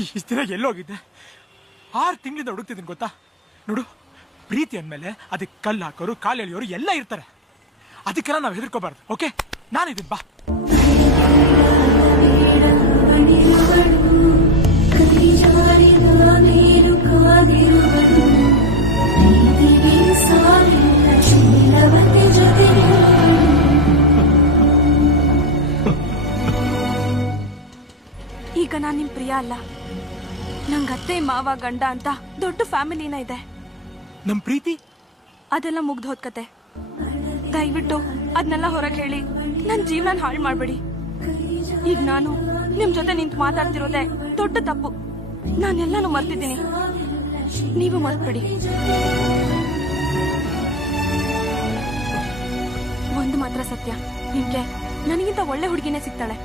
ಇಷ್ಟು ದಿನ ಎಲ್ಲೋಗಿದ್ದೆ? 6 ತಿಂಗಳಿಂದ ಹುಡುಕ್ತಿದ್ದೀನಿ ಗೊತ್ತಾ. ನೋಡು, ಪ್ರೀತಿ ಅಂದಮೇಲೆ ಅದಕ್ಕೆ ಕಲ್ಲು ಹಾಕೋರು, ಕಾಲು ಎಳೆಯೋರು ಎಲ್ಲ ಇರ್ತಾರೆ. ಅದಕ್ಕೆಲ್ಲ ನಾವು ಹೆದರ್ಕೋಬಾರ್ದು. ಓಕೆ, ನಾನಿದ್ದೀನಿ, ಬಾ. ಈಗ ನಾನ್ ನಿಮ್ ಪ್ರಿಯ ಅಲ್ಲ, ನಂಗೆ ಅತ್ತೆ ಮಾವ ಗಂಡ ಅಂತ ದೊಡ್ಡ ಫ್ಯಾಮಿಲಿನ ಇದೆ. ನಮ್ ಪ್ರೀತಿ ಅದೆಲ್ಲ ಮುಗ್ದು ಹೋದ್ ಕತೆ. ದಯವಿಟ್ಟು ಅದನ್ನೆಲ್ಲ ಹೊರಗೆ ಹೇಳಿ ನನ್ ಜೀವನ ಹಾಳು ಮಾಡ್ಬೇಡಿ. ಈಗ ನಾನು ನಿಮ್ ಜೊತೆ ನಿಂತು ಮಾತಾಡ್ತಿರೋದೆ ದೊಡ್ಡ ತಪ್ಪು. ನಾನೆಲ್ಲಾನು ಮರ್ತಿದ್ದೀನಿ, ನೀವು ಮರ್ತ್ಬಿಡಿ. ಒಂದು ಮಾತ್ರ ಸತ್ಯ, ನಿಮ್ಗೆ ನನಗಿಂತ ಒಳ್ಳೆ ಹುಡುಗಿನೇ ಸಿಗ್ತಾಳೆ.